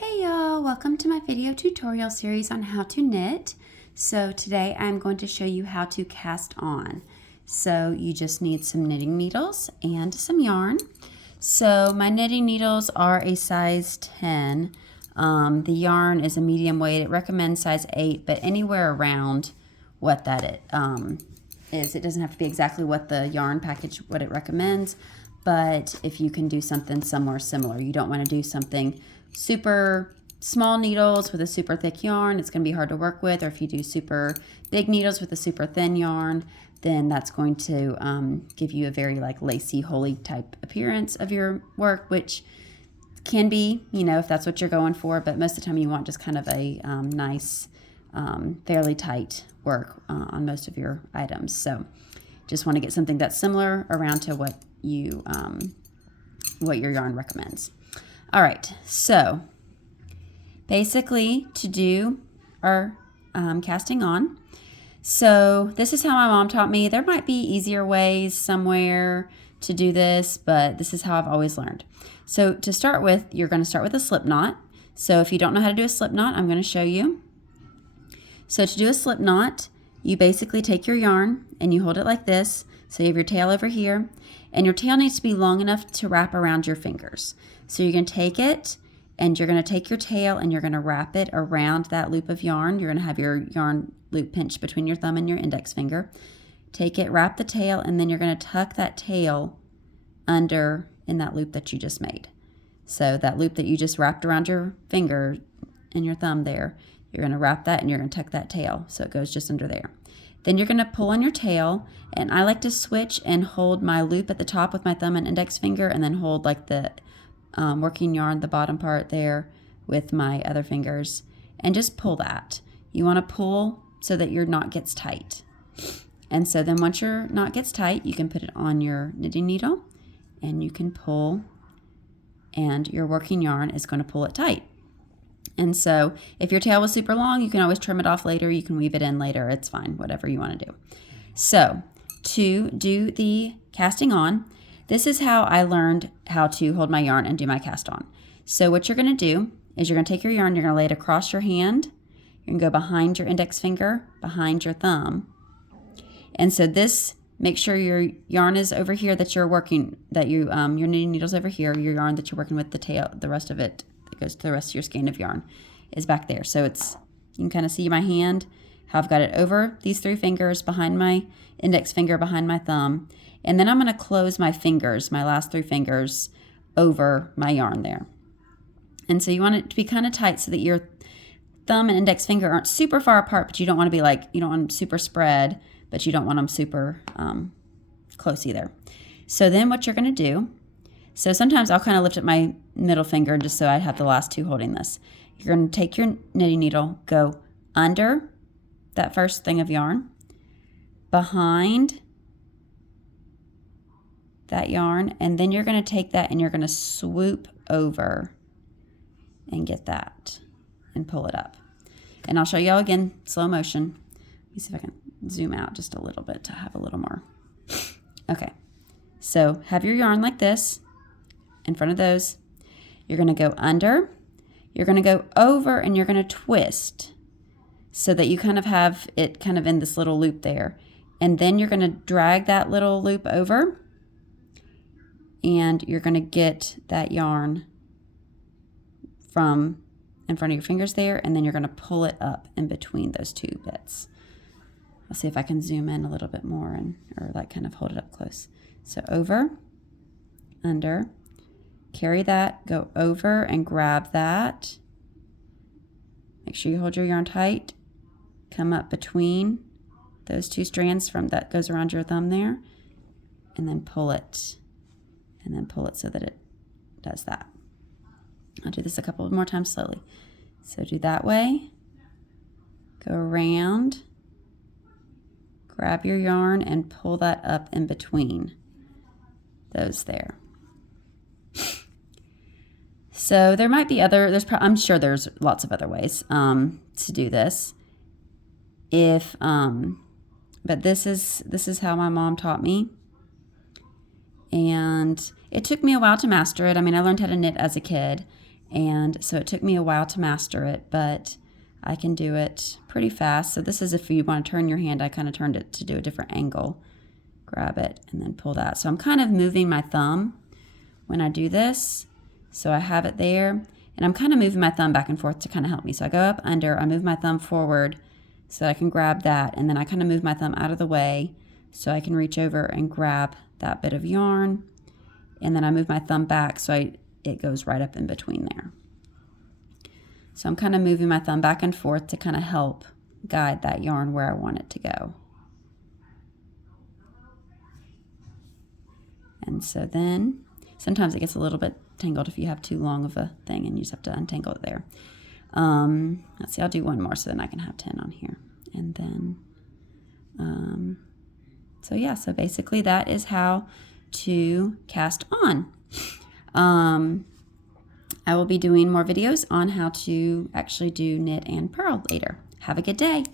Hey y'all, welcome to my video tutorial series on how to knit. So today I'm going to show you how to cast on. So you just need some knitting needles and some yarn. So my knitting needles are a size 10. The yarn is a medium weight. It recommends size 8, but anywhere around what that is. It doesn't have to be exactly what the yarn package, what it recommends, but if you can do something somewhere similar. You don't want to do something super small needles with a super thick yarn, it's going to be hard to work with. Or if you do super big needles with a super thin yarn, then that's going to give you a very like lacy, holey type appearance of your work, which can be, you know, if that's what you're going for, but most of the time you want just kind of a nice, fairly tight work on most of your items. So just want to get something that's similar around to what you what your yarn recommends. All right, so basically to do our casting on, so this is how my mom taught me. There might be easier ways somewhere to do this, but this is how I've always learned. So to start with, you're going to start with a slip knot. So if you don't know how to do a slip knot, I'm going to show you. So to do a slip knot, you basically take your yarn and you hold it like this. So you have your tail over here, and your tail needs to be long enough to wrap around your fingers. So you're going to take it and you're going to take your tail and you're going to wrap it around that loop of yarn. You're going to have your yarn loop pinched between your thumb and your index finger. Take it, wrap the tail, and then you're going to tuck that tail under in that loop that you just made. So that loop that you just wrapped around your finger and your thumb there, you're going to wrap that and you're going to tuck that tail so it goes just under there. Then you're going to pull on your tail, and I like to switch and hold my loop at the top with my thumb and index finger, and then hold like the working yarn, the bottom part there, with my other fingers, and just pull that. You want to pull so that your knot gets tight. And so then once your knot gets tight, you can put it on your knitting needle and you can pull, and your working yarn is going to pull it tight. And so if your tail was super long, you can always trim it off later. You can weave it in later. It's fine, whatever you want to do. So to do the casting on, this is how I learned how to hold my yarn and do my cast on. So what you're going to do is you're going to take your yarn, you're going to lay it across your hand. You're going to go behind your index finger, behind your thumb. And so this, make sure your yarn is over here that you're working, that your knitting needle's over here. Your yarn that you're working with, the tail, the rest of it that goes to the rest of your skein of yarn is back there. So it's, you can kind of see my hand, how I've got it over these 3 fingers, behind my index finger, behind my thumb. And then I'm going to close my fingers, my last 3 fingers, over my yarn there. And so you want it to be kind of tight so that your thumb and index finger aren't super far apart, but you don't want to be like, you don't want them super spread, but you don't want them super close either. So then what you're going to do, so sometimes I'll kind of lift up my middle finger just so I have the last 2 holding this. You're going to take your knitting needle, go under that first thing of yarn, behind that yarn, and then you're going to take that and you're going to swoop over and get that and pull it up. And I'll show y'all again, slow motion. Let me see if I can zoom out just a little bit to have a little more. Okay, so have your yarn like this in front of those. You're going to go under, you're going to go over, and you're going to twist so that you kind of have it kind of in this little loop there. And then you're going to drag that little loop over, and you're going to get that yarn from in front of your fingers there, and then you're going to pull it up in between those 2 bits. I'll see if I can zoom in a little bit more or like kind of hold it up close. So over, under, carry that, go over and grab that. Make sure you hold your yarn tight. Come up between those 2 strands from that goes around your thumb there, and then pull it, and then pull it so that it does that. I'll do this a couple more times slowly. So do that way, go around, grab your yarn and pull that up in between those there. So there might be I'm sure there's lots of other ways to do this. But this is how my mom taught me. And it took me a while to master it. I mean, I learned how to knit as a kid, And so it took me a while to master it, but I can do it pretty fast. So this is if you want to turn your hand, I kind of turned it to do a different angle. Grab it and then pull that. So I'm kind of moving my thumb when I do this. So I have it there, and I'm kind of moving my thumb back and forth to kind of help me. So I go up under, I move my thumb forward so I can grab that, and then I kind of move my thumb out of the way so I can reach over and grab that bit of yarn, and then I move my thumb back so it goes right up in between there. So I'm kind of moving my thumb back and forth to kind of help guide that yarn where I want it to go. And so then sometimes it gets a little bit tangled if you have too long of a thing and you just have to untangle it there. Let's see, I'll do one more so then I can have 10 on here. And then, so yeah, so basically that is how to cast on. I will be doing more videos on how to actually do knit and purl later. Have a good day.